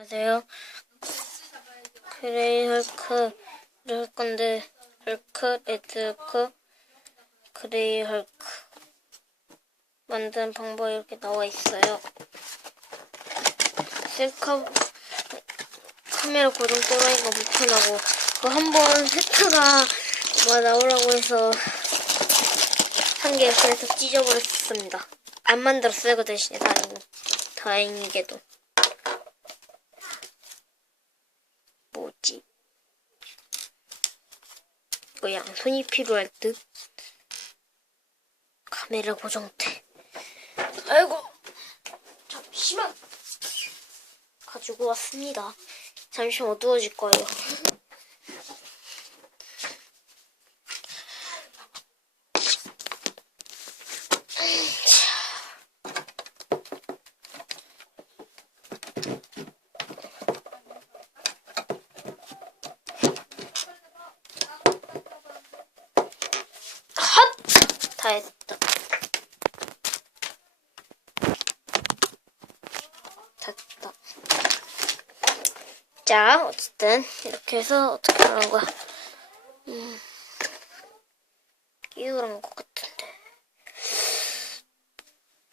안녕하세요. 그레이 헐크를 할 건데 헐크, 레드 헐크, 그레이 헐크 만드는 방법이 이렇게 나와 있어요. 셀카 카메라 고정 또라이가 불편하고 그 한 번 세트가 뭐 나오라고 해서 한 개 그래서 찢어버렸습니다. 안 만들었어요 그 대신에 다행 다행이게도. 뭐지? 뭐 양손이 필요할 듯? 카메라 고정대. 아이고, 잠시만. 가지고 왔습니다. 잠시만 어두워질 거예요. 다 했다. 됐다. 자, 어쨌든 이렇게 해서 어떻게 하는 거야? 음, 이거란 것 같은데.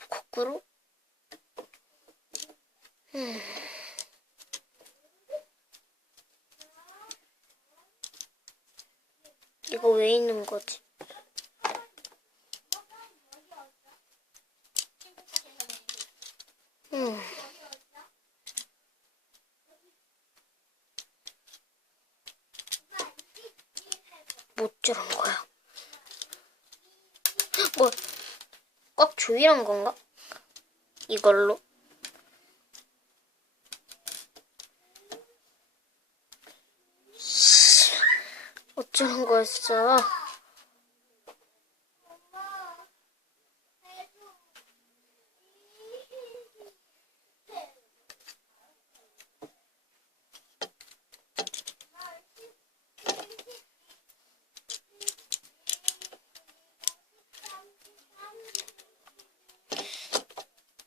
거꾸로? 음. 이거 왜 있는 거지? 음. 못 저런 거야. 뭐, 꽉 조이란 건가? 이걸로? 어쩌는 거였어?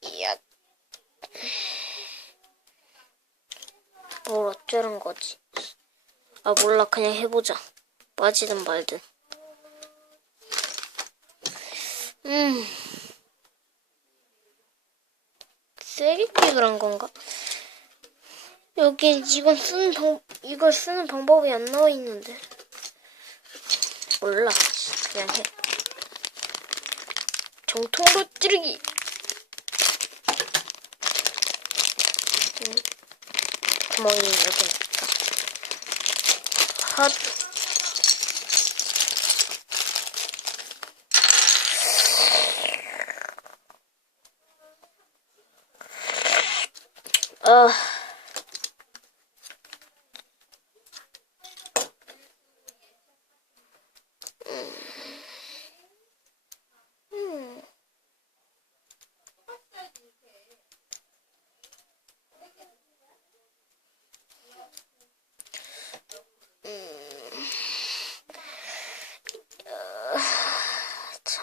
이야. 뭘 어쩌는 거지? 아, 몰라. 그냥 해보자. 빠지든 말든. 음. 쓰레기 그런 건가? 여기 이건 쓰는 방, 이걸 쓰는 방법이 안 나와 있는데. 몰라. 그냥 해. 정통으로 찌르기. 구멍이 여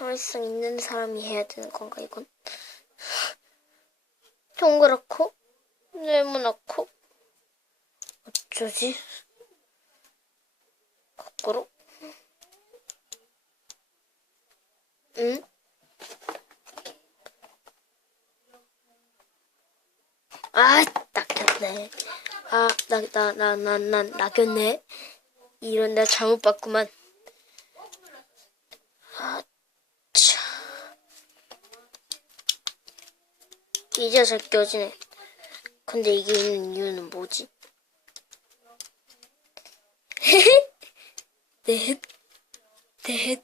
참을성 있는 사람이 해야 되는 건가 이건? 동그랗고 네모나고 어쩌지? 거꾸로? 응? 아, 낚였네. 아, 나, 나, 나, 나, 나, 낚였네. 이런 나 잘못 봤구만. 아, 차. 이제 잘 껴지네. 근데 이게 있는 이유는 뭐지? 넷, 넷,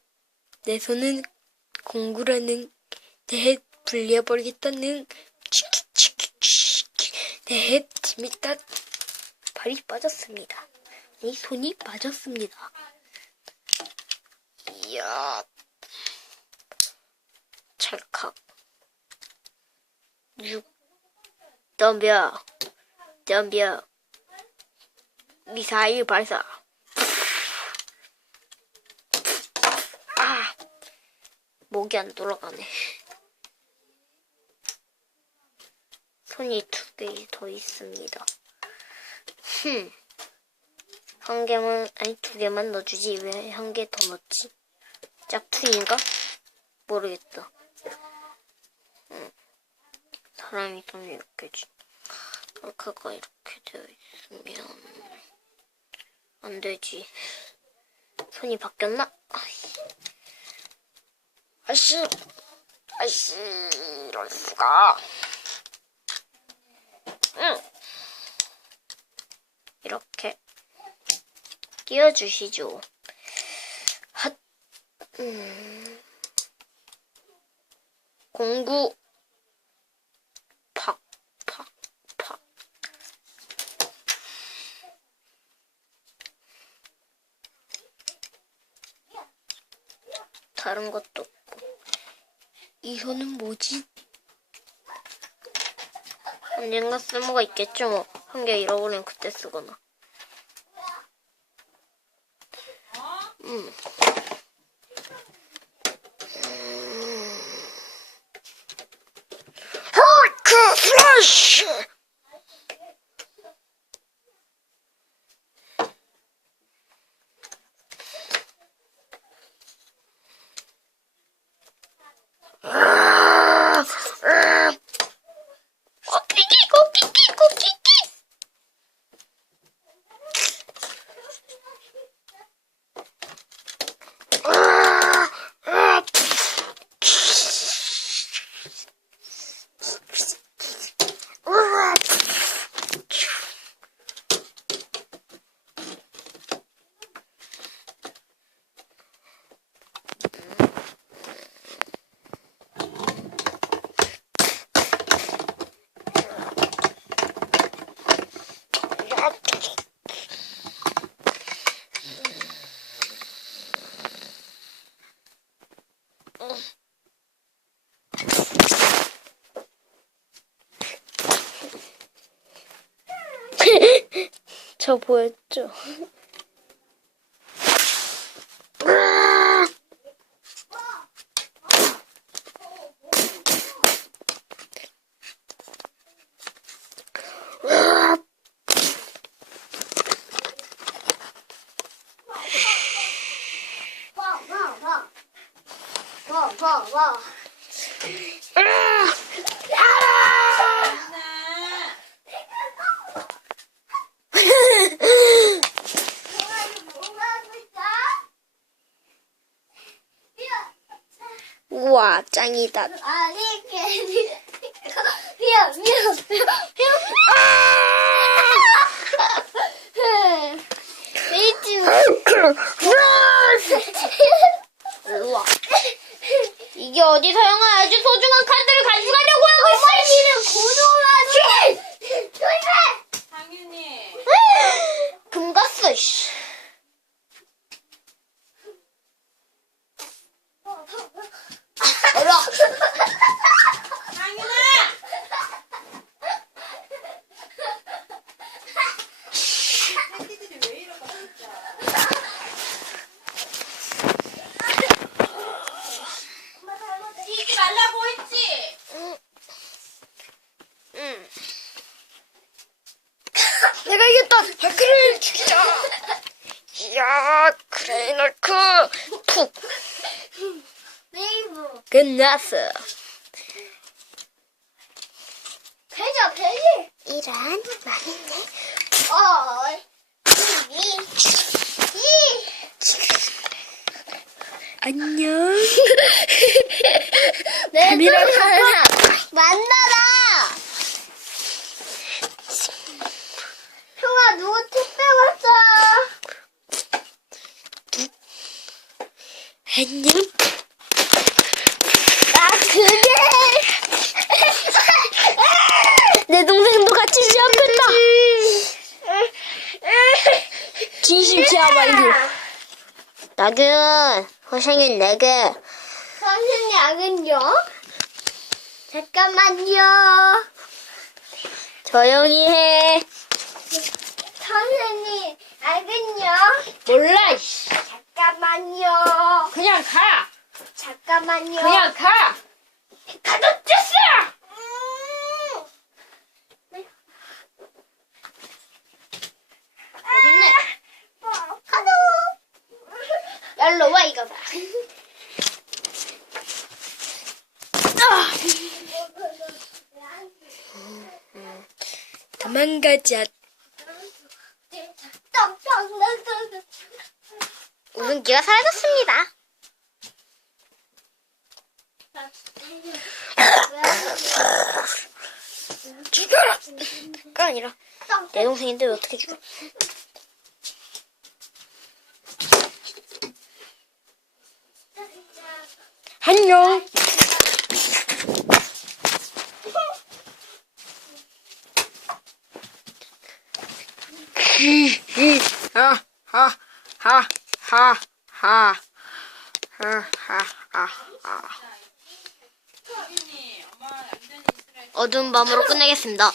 내 손은 공구라는 넷 불려버리겠다는 넷 재밌다 발이 빠졌습니다. 이 손이 빠졌습니다. 이야 찰칵 육 덤벼 덤벼 미사일 발사 아 목이 안 돌아가네 손이 두 개 더 있습니다 흠. 한 개만, 아니, 두 개만 넣어주지. 왜 한 개 더 넣지? 짝퉁인가? 모르겠다. 음. 사람이 좀 이렇게, 지- 마크가 이렇게 되어 있으면, 안 되지. 손이 바뀌었나? 아씨, 아씨, 이럴 수가. 응. 이렇게 끼워주시죠. 핫. 음. 공구. 다른 것도 없고. 이거는 뭐지? 언젠가 쓸모가 있겠죠, 뭐. 한 개 잃어버리면 그때 쓰거나. 음. 헐크 플래시! 꼬끼끼, 꼬끼끼, 꼬끼끼! 저 보였죠? 우와, 짱이다. 아니. 미안, 미안, 미안. 베이지. 우와. 이게 어디서 형아 아주 소중한 카드를 가져가려고 하고 있어! 고소하지. 조심해. 당연히 금 갔어, 씨. 얼어. 당연아 새끼들이 왜 이럴까 진짜 뛰지 말라고 했지 응. 내가 이겼다! 발크를 죽이자! 이야, 그레이널크! 푹! 네이버. 끝났어. 배자, 배지. 이런 맛있네. 어. 이. 이. 안녕. 내 카메라 손 하나. 만나라. 형아, 누구 택배 왔어? 안녕. 나 그게. 내 동생도 같이 시합했다. 진심치야말로. 나균, 호생이 네개 선생님, 악은요? 잠깐만요. 조용히 해. 선생님, 악은요? 몰라 이씨. 잠깐만요. 그냥 가 잠깐만요. 그냥 가 가졌겠어 음. 일로 와 이거 봐. 도망가자. 웃음기가 사라졌습니다. 죽여라. 가 아니라 내 동생인데 왜 어떻게 죽여? 안녕. 어두운 밤으로 끝내겠습니다.